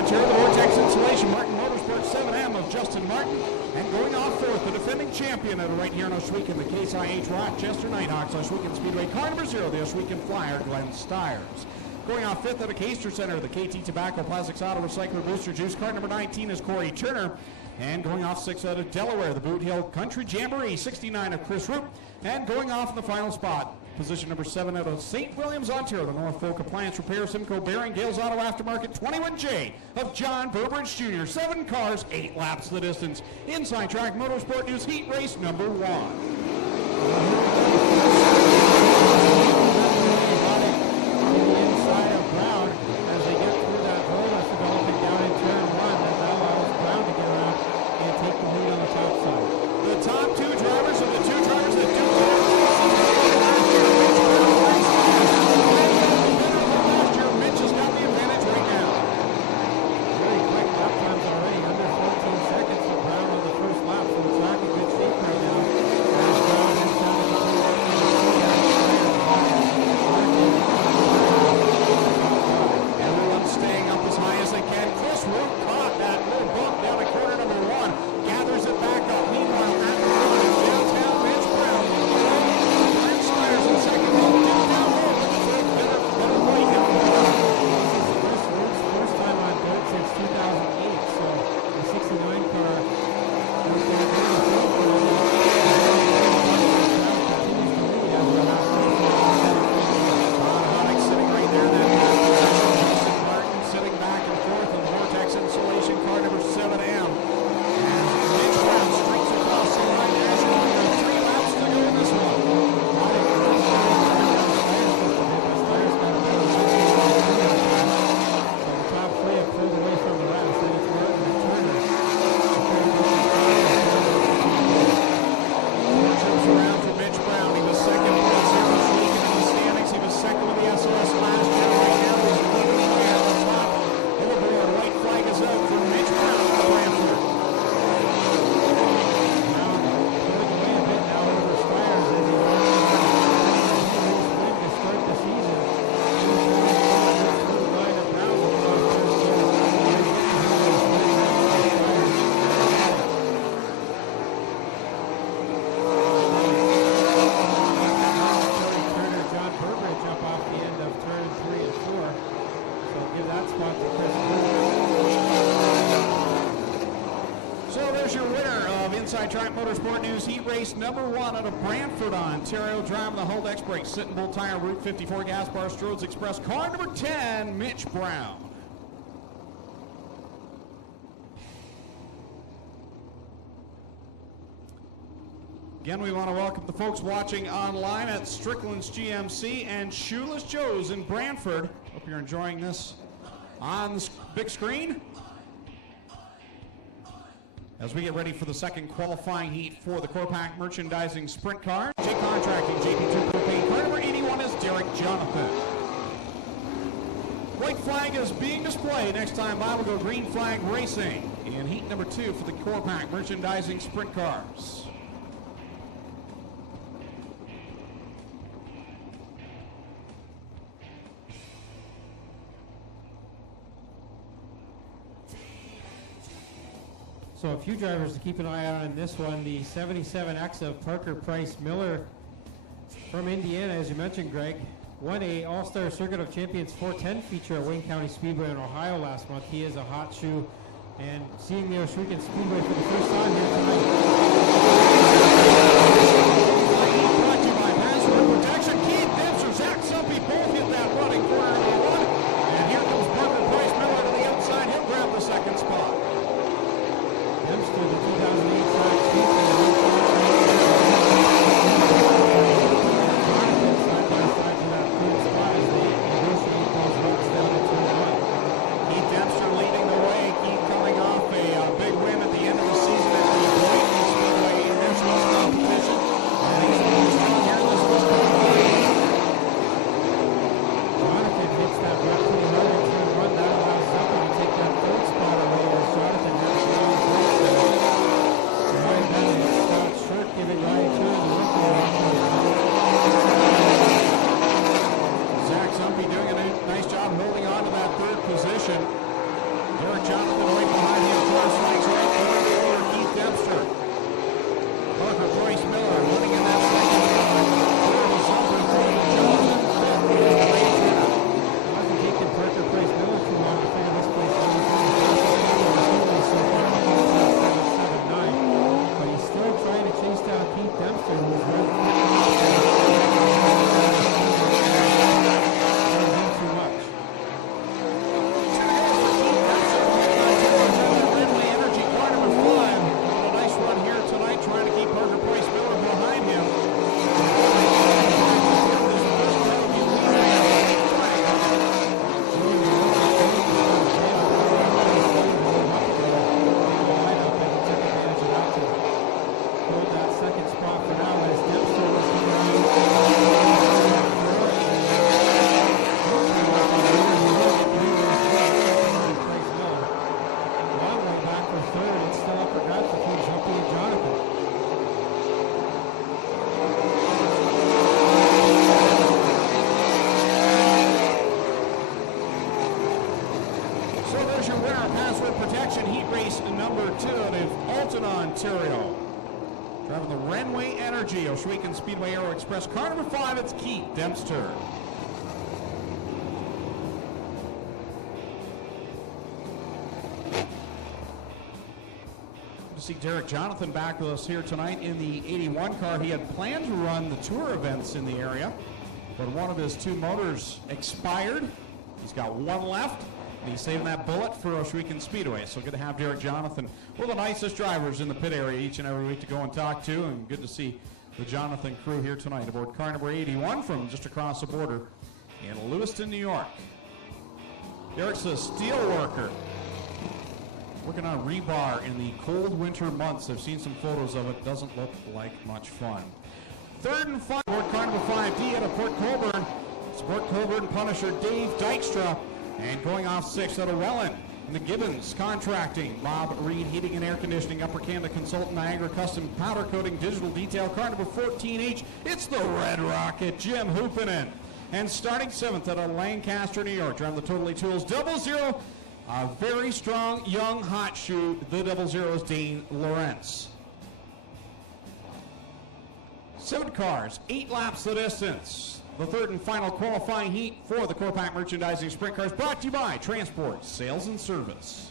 Ontario, the Vortex Insulation, Martin Motorsports 7M of Justin Martin, and going off fourth, the defending champion right here in Oshweekon, the Case IH Rochester Nighthawks, Oshweekon Speedway, car number 0, the Oshweekon Flyer, Glenn Styres. Going off fifth at the Caster Center, the KT Tobacco Plastics Auto Recycler Booster Juice, car number 19 is Corey Turner. And going off sixth out of Delaware, the Boot Hill Country Jamboree, 69 of Chris Roop. And going off in the final spot, position number 7 out of St. Williams, Ontario, the North Folk Appliance Repair, Simcoe Bearing, Gales Auto Aftermarket, 21J of John Burbridge Jr. 7 cars, 8 laps the distance. Inside Track Motorsport News Heat Race number 1. Track Motorsport News Heat Race number 1 out of Brantford, Ontario. Driving the Holdex Brake, Sitting Bull Tire, Route 54 Gas Bar, Strodes Express, car number 10, Mitch Brown. Again, we want to welcome the folks watching online at Strickland's GMC and Shoeless Joe's in Brantford. Hope you're enjoying this on the big screen as we get ready for the second qualifying heat for the Corpac Merchandising Sprint Car. J Contracting, JP2 Propane. Car number 81 is Derek Jonathan. White flag is being displayed. Next time by will go green flag racing in heat number 2 for the Corpac Merchandising Sprint Cars. So a few drivers to keep an eye on in this one. The 77X of Parker Price Miller from Indiana, as you mentioned, Greg, won a All-Star Circuit of Champions 410 feature at Wayne County Speedway in Ohio last month. He is a hot shoe, and seeing the Oshweekon Speedway for the first time here tonight. Brought to you by Password Protection. Keith Dempster, Zach Sumpy both hit that running corner number 1. And here comes Parker Price Miller to the outside. He'll grab the second spot. Dempster, the 2008 track champion. Side by side to that third spot as they negotiate those runs down to turn 1. Keith Dempster leading the way. Keith coming off a big win at the end of the season at the Boynton Speedway in their Swiss competition. And he's going strong here in this Swiss competition. Jonathan hits that rep pretty hard in turn 1. That allows Zucker to take that third spot away as Jonathan has to go on the brakes there. Ryan Bennett and Scott Shirk giving Ryan Turner the work there. Zach Sumpy doing a nice job holding on to that third position. Derek Jonathan right behind him. First strikes right over Keith Dempster. Parker Bryce Miller running in that second spot. Third is number 3, Johnson. Fifth is Ray Turner. It hasn't taken Parker Bryce Miller too long to figure this place out. He's so far on the 7-7-9, but he's still trying to chase down Keith Dempster, who's right too much. Renway Energy car number 5. A nice run here tonight, trying to keep Parker Bryce Miller behind him. Your winner, Password Protection Heat Race number 2 out of Alton, Ontario. Driving the Renway Energy, Ohsweken Speedway Aero Express. Car number 5, it's Keith Dempster. To see Derek Jonathan back with us here tonight in the 81 car. He had planned to run the tour events in the area, but one of his 2 motors expired. He's got 1 left. And he's saving that bullet for Ohsweken Speedway. So good to have Derek Jonathan, one of the nicest drivers in the pit area each and every week to go and talk to. And good to see the Jonathan crew here tonight aboard car number 81 from just across the border in Lewiston, New York. Derek's a steel worker, working on rebar in the cold winter months. I've seen some photos of it. Doesn't look like much fun. Third and final, aboard car number 5D out of Port Colborne. It's Port Colborne Punisher Dave Dykstra. And going off 6th out of Welland in the Gibbons Contracting, Bob Reed Heating and Air Conditioning, Upper Canada Consultant, Niagara Custom Powder Coating, Digital Detail, car number 14H. It's the Red Rocket, Jim Hoopinen. And starting 7th out of Lancaster, New York, driving the Totally Tools 00, a very strong young hot shoe, the 00's Dane Lawrence. 7 cars, 8 laps the distance. The third and final qualifying heat for the Corpac Merchandising Sprint Cars, brought to you by Transport, Sales and Service.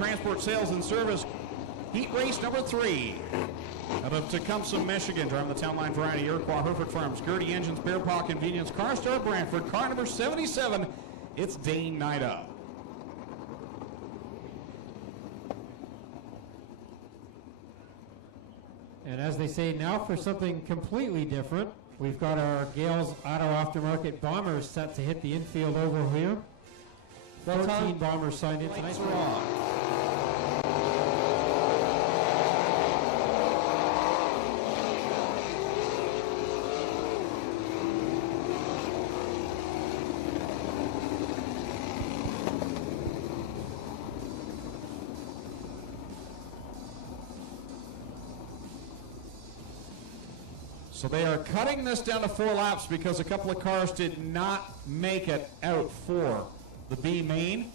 Transport Sales and Service. Heat race number 3. Out of Tecumseh, Michigan, driving the Town Line Variety, Iroquois, Hereford Farms, Gertie Engines, Bear Paw Convenience, Car Star Brantford, car number 77, it's Dane Nida. And as they say, now for something completely different, we've got our Gales Auto Aftermarket Bombers set to hit the infield over here. 14 Bombers signed in tonight. Lights are on. So they are cutting this down to 4 laps because a couple of cars did not make it out for the B main.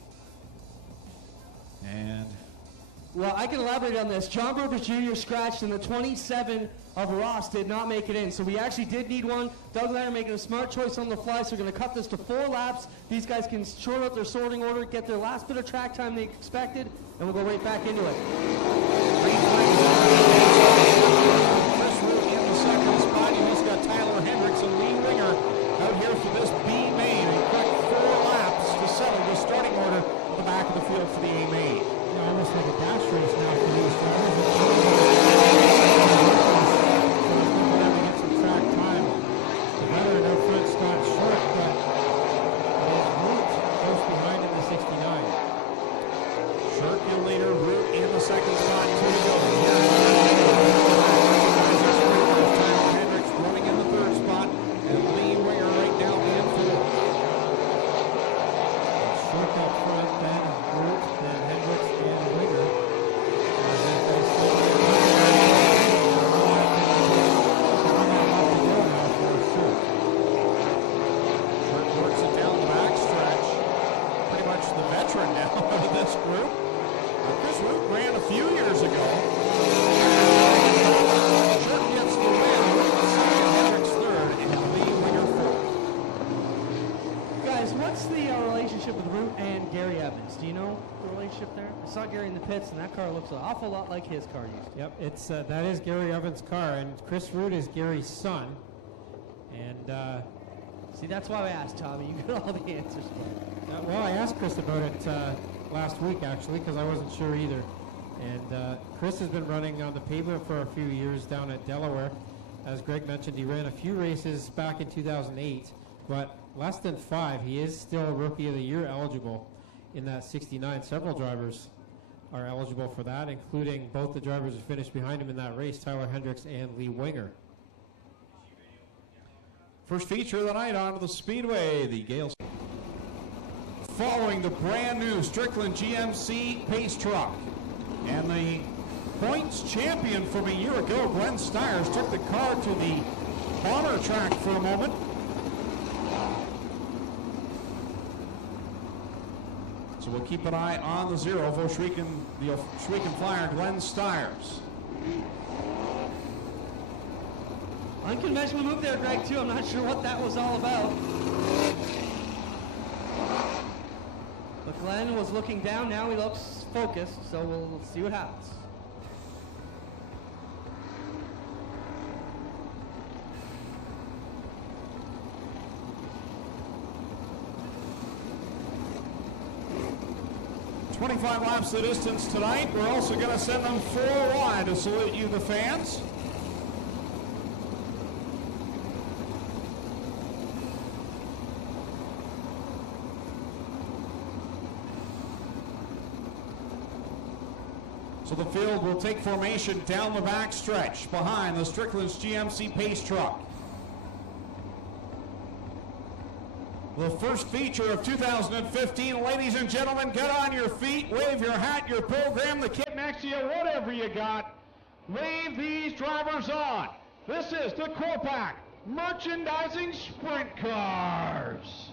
And well, I can elaborate on this. John Burgess Jr. scratched and the 27 of Ross did not make it in. So we actually did need one. Doug and I are making a smart choice on the fly, so we're going to cut this to 4 laps. These guys can short out their sorting order, get their last bit of track time they expected, and we'll go right back into it. Second spot, you also got Tyler Hendricks and Lee Winger out here for this B main. A quick 4 laps to settle the starting order at the back of the field for the A main. Yeah, almost like a dash race now for these drivers. So it's going to have to get some track time. The veteran up front, Scott Short, but his Root goes behind in the 69. Short your leader, Root in the second spot, 2 to go. And that car looks an awful lot like his car used to. Yep, it's that is Gary Evans' car, and Chris Root is Gary's son. And see, that's why I asked Tommy. You got all the answers. Well, I asked Chris about it last week actually because I wasn't sure either. And Chris has been running on the pavement for a few years down at Delaware. As Greg mentioned, he ran a few races back in 2008, but less than 5. He is still Rookie of the Year eligible in that 69. Several drivers are eligible for that, including both the drivers who finished behind him in that race, Tyler Hendricks and Lee Winger. First feature of the night onto the Speedway, the Gales. Following the brand new Strickland GMC Pace Truck. And the points champion from a year ago, Glenn Styres, took the car to the bomber track for a moment. So we'll keep an eye on the 0 for the Ohsweken Flyer, Glenn Styres. Unconventional move there, Greg, too. I'm not sure what that was all about. But Glenn was looking down. Now he looks focused, so we'll see what happens. "25 laps the distance tonight. We're also going to send them 4 wide to salute you, the fans. So the field will take formation down the back stretch behind the Strickland's GMC Pace Truck. The first feature of 2015, ladies and gentlemen, get on your feet, wave your hat, your program, the kid next to you, whatever you got. Wave these drivers on. This is the Corpac Merchandising Sprint Cars.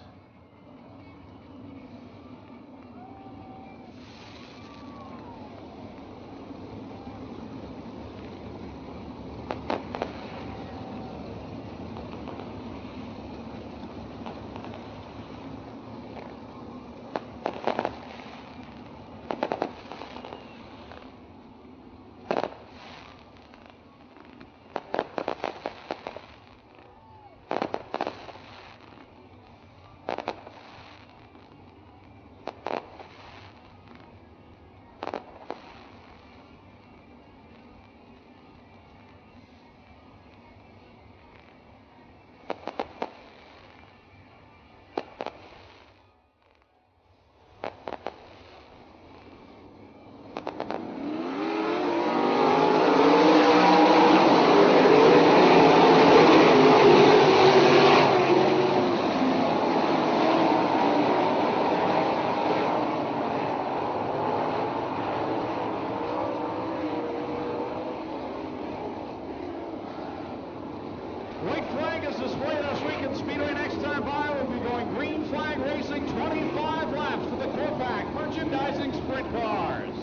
is displayed this week in Speedway. Next time by, we'll be going green flag racing, 25 laps for the Corpac merchandising sprint cars.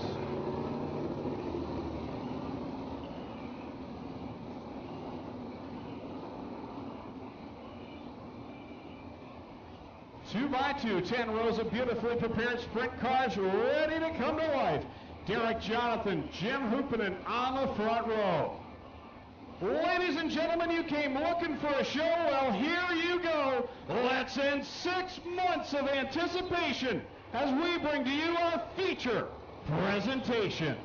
Two by two, 10 rows of beautifully prepared sprint cars ready to come to life. Derek Jonathan, Jim Hoopinen on the front row. Ladies and gentlemen, you came looking for a show. Well, here you go. Let's end 6 months of anticipation as we bring to you our feature presentation.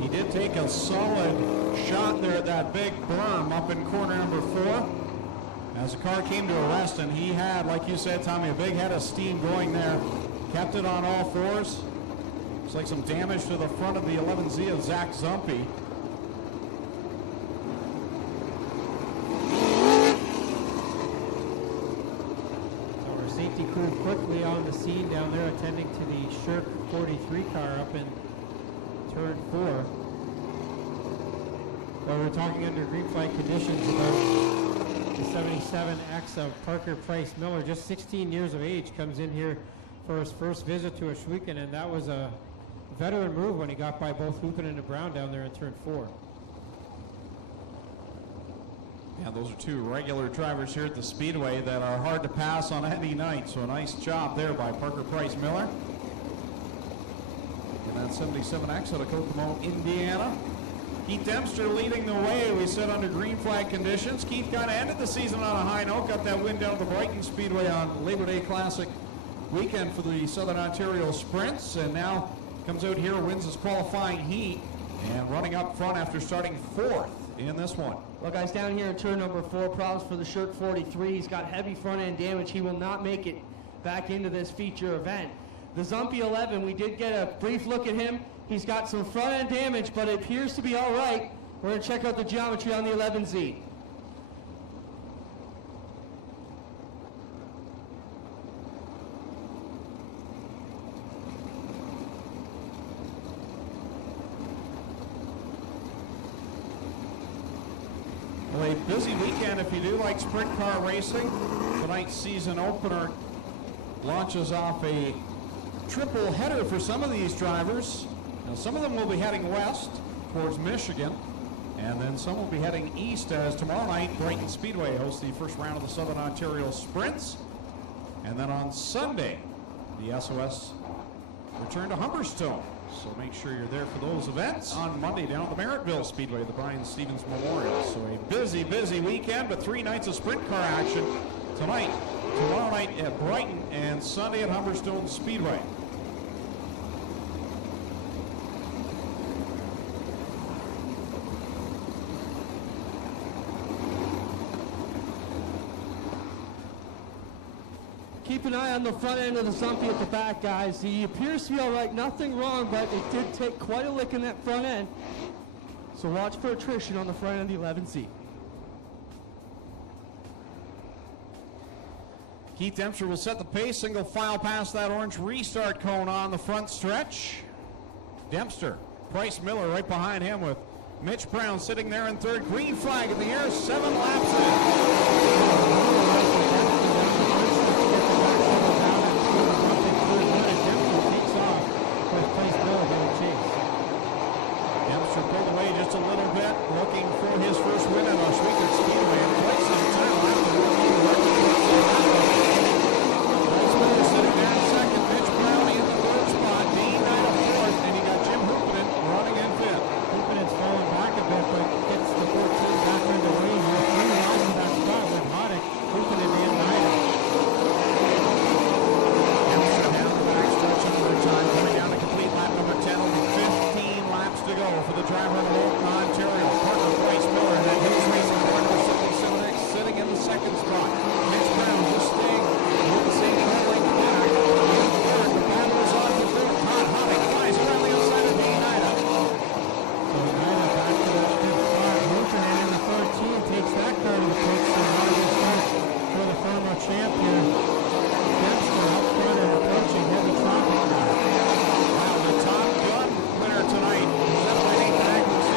He did take a solid shot there at that big berm up in corner number 4 as the car came to a rest, and he had, like you said, Tommy, a big head of steam going there. Kept it on all fours. Looks like some damage to the front of the 11Z of Zach Zumpy. So our safety crew quickly on the scene down there, attending to the Shirk 43 car up in turn 4. Well, we're talking under green flag conditions about the 77X of Parker Price Miller, just 16 years of age, comes in here for his first visit to Ashwegan, and that was a veteran move when he got by both Hoopin and Brown down there in turn 4. Yeah, those are two regular drivers here at the Speedway that are hard to pass on any night, so a nice job there by Parker Price Miller. And that 77X out of Kokomo, Indiana. Keith Dempster leading the way, we said, under green flag conditions. Keith kind of ended the season on a high note, got that win down at the Brighton Speedway on Labor Day Classic weekend for the Southern Ontario Sprints, and now comes out here, wins his qualifying heat, and running up front after starting 4th in this one. Well, guys, down here in turn number 4, problems for the Shirk 43. He's got heavy front end damage. He will not make it back into this feature event. The Zumpy 11, we did get a brief look at him. He's got some front end damage, but it appears to be all right. We're going to check out the geometry on the 11Z. Well, a busy weekend if you do like sprint car racing. Tonight's season opener launches off a triple header for some of these drivers. Now, some of them will be heading west towards Michigan. And then some will be heading east as tomorrow night Brighton Speedway hosts the first round of the Southern Ontario Sprints. And then on Sunday, the SOS return to Humberstone. So make sure you're there for those events. On Monday down at the Merrittville Speedway, the Brian Stevens Memorial. So a busy, busy weekend, but 3 nights of sprint car action tonight, tomorrow night at Brighton, and Sunday at Humberstone Speedway. Keep an eye on the front end of the Zumpy at the back, guys. He appears to be all right, nothing wrong, but it did take quite a lick in that front end. So watch for attrition on the front end of the 11C. Keith Dempster will set the pace, single file past that orange restart cone on the front stretch. Dempster, Price Miller right behind him with Mitch Brown sitting there in third. Green flag in the air, 7 laps in. Dempster pulled away just a little bit, looking for his first win at Oswego Speedway and placing the title after Price Miller sitting there in second, Mitch Brown in the third spot, Dean Knight in fourth, and you got Jim Hoopinen running in fifth. Hoopinen's falling back a bit, but gets the 14 back into range. We're 3 laps to that spot with Hoddick, Hoopinen, and Knight. Dempster down the back stretch on third time, coming down to complete lap number 10, only 15 laps to go for the driver in Bolton, Ontario. Parker Price Miller and that Hills Racing partner sitting in the second spot. Mitch Brown just staying with the same length back. The battle is on for third. Todd Hoddick flies around the outside of Dean Ida. So Ida back to that fifth spot. Hoopinen in the 13 takes that car to the pits. So now we start for the former champion. Dempster up front and approaching heavy traffic now. Wow, the Top Gun winner tonight, set by Nathan Agnew.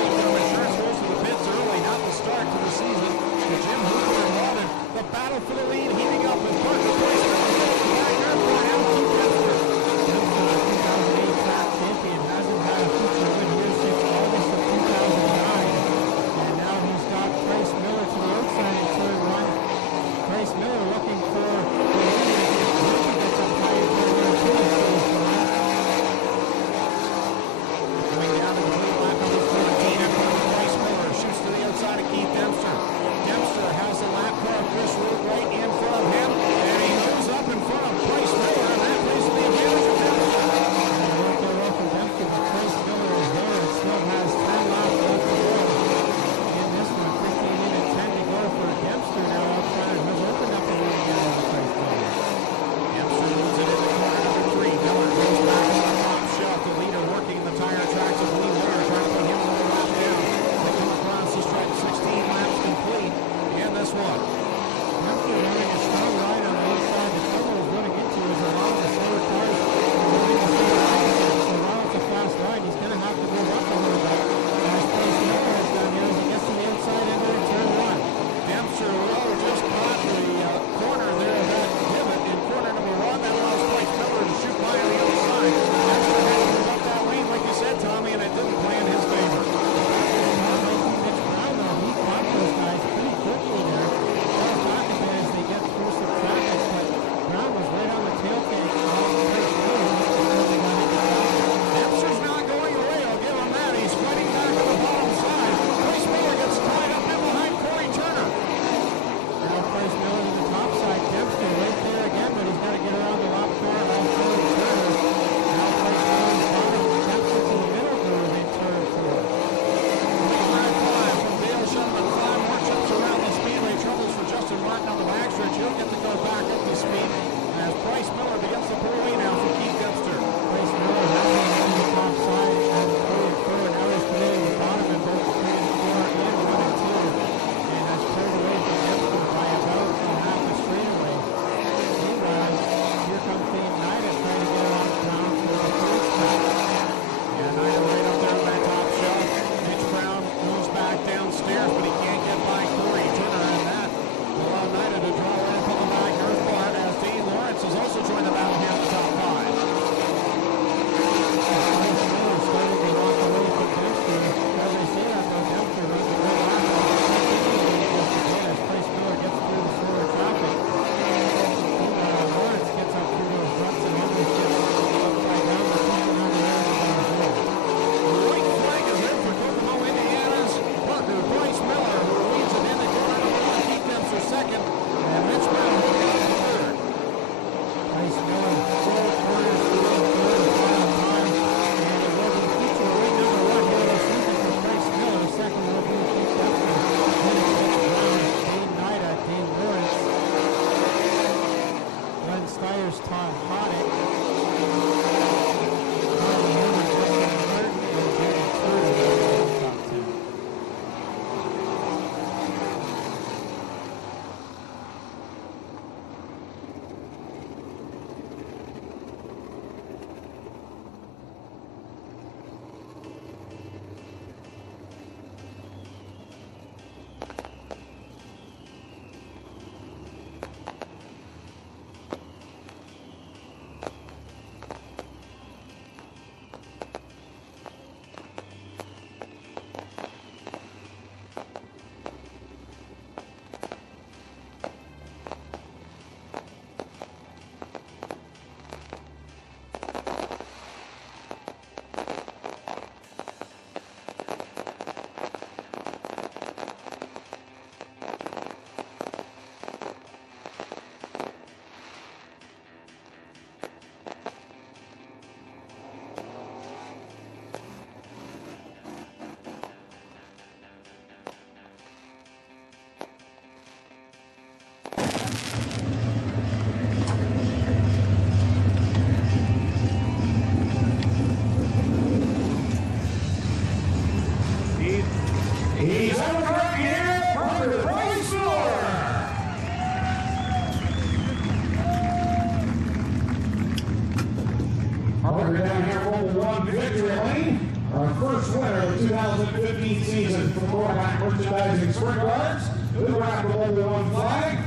victory lane. Our first winner of the 2015 season for Quarterback Merchandising Sprint Cars. Good rock with only one flag.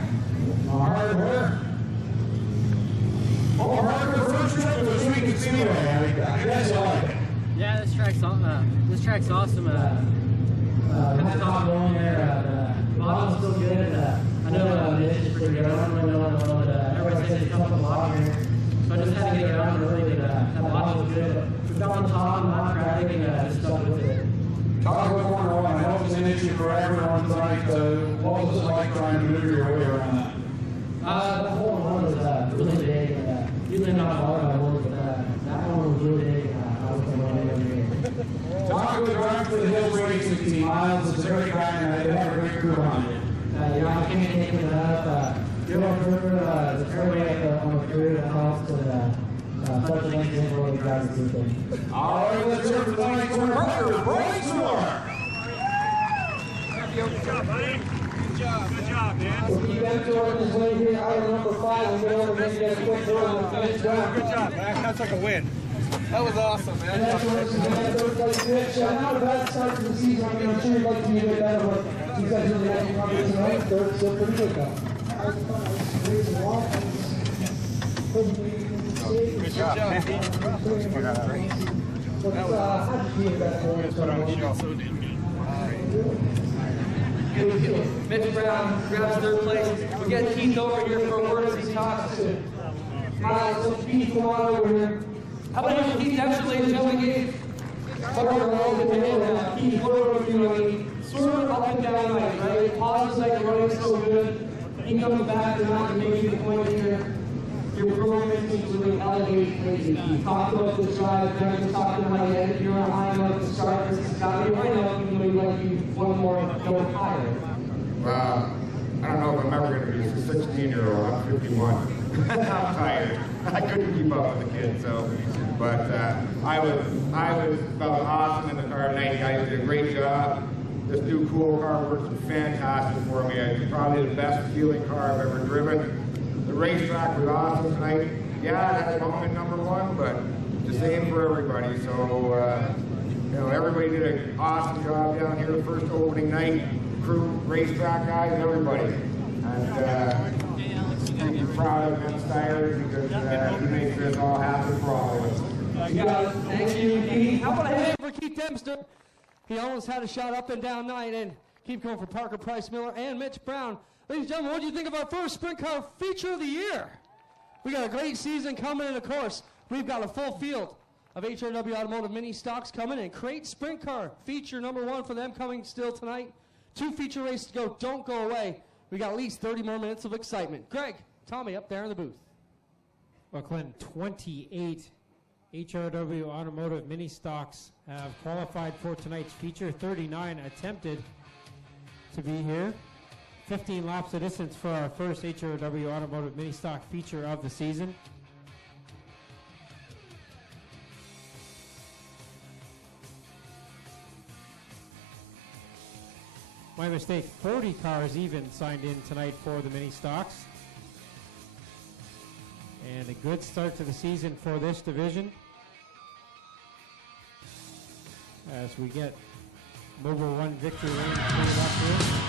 Hardware. Oh, Hardware, first trip to this week at Speedway. I guess you like it. Yeah, this track's awesome. Got the top going there. The bottom's still good. I know the edge is pretty good. I don't really know what everybody says it's a couple block here. So I just had to get around and really that bottom was good. We got on top and not traffic and just stuck with it. Talk about corner one. I know it's an issue for everyone tonight. What was it like trying to maneuver your way around that? The whole one was really big. Usually not hard on one, but that one was really big. I was running over here. Talk about driving for the Hills Racing Team. Miles, it's a great guy, and they have a great crew on you. Yeah, I can't take it enough. You're the fairway on the crew that helps and such an excellent really drives the thing. All right, let's hear from tonight's winner, Brian Miller. Good job, buddy. Good job, man. We'll keep Dempster his way here. Item number 5. We'll go over and get a quick word on the finish round. Good job, man. That's like a win. That was awesome, man. That's what it's been. Third place finish. Not a bad start to the season. I mean, I'm sure you'd like to be a bit better, but you guys really had your confidence tonight. Third, still pretty good, though. Good job, man. Mitch Brown grabs third place. We get Keith over here for a word as he talks to Miles. Keith, come on over here. How about Keith Dempster, ladies and gentlemen? Keith, what are you doing? Sort of up and down night, right? Pauses like you're running so good. He comes back and not to make you the point here. Your program seems to really elevate crazy. Keith, talk about the drive, Brent, talk about how you ended your high enough to start. This has got to be right up, even though you like you one more go higher. Well, I don't know if I'm ever going to be a 16-year-old. I'm 51. I'm tired. I couldn't keep up with the kids, so. But I was felt awesome in the car tonight. Guys did a great job. This new cool car works fantastic for me. It's probably the best feeling car I've ever driven. The racetrack was awesome tonight. Yeah, it had a bump in number 1, but the same for everybody. So, you know, everybody did an awesome job down here the first opening night. Crew, racetrack guys, everybody. And I'm proud of Glenn Styres because he makes this all happen for all of us. You got it. Thank you, Keith. How about a hand for Keith Dempster? He almost had a shot up and down night, and keep going for Parker Price Miller and Mitch Brown. Ladies and gentlemen, what do you think of our first Sprint Car Feature of the Year? We got a great season coming, and of course, we've got a full field of HRW Automotive Mini Stocks coming in. Crate Sprint Car Feature number 1 for them coming still tonight. 2 feature races to go. Don't go away. We got at least 30 more minutes of excitement. Greg, Tommy up there in the booth. Well, Glenn, 28 HRW Automotive Mini Stocks have qualified for tonight's feature. 39 attempted to be here. 15 laps of distance for our first HRW Automotive Mini Stock feature of the season. My mistake, 40 cars even signed in tonight for the mini stocks. And a good start to the season for this division as we get Mobile 1 victory lane cleared up here.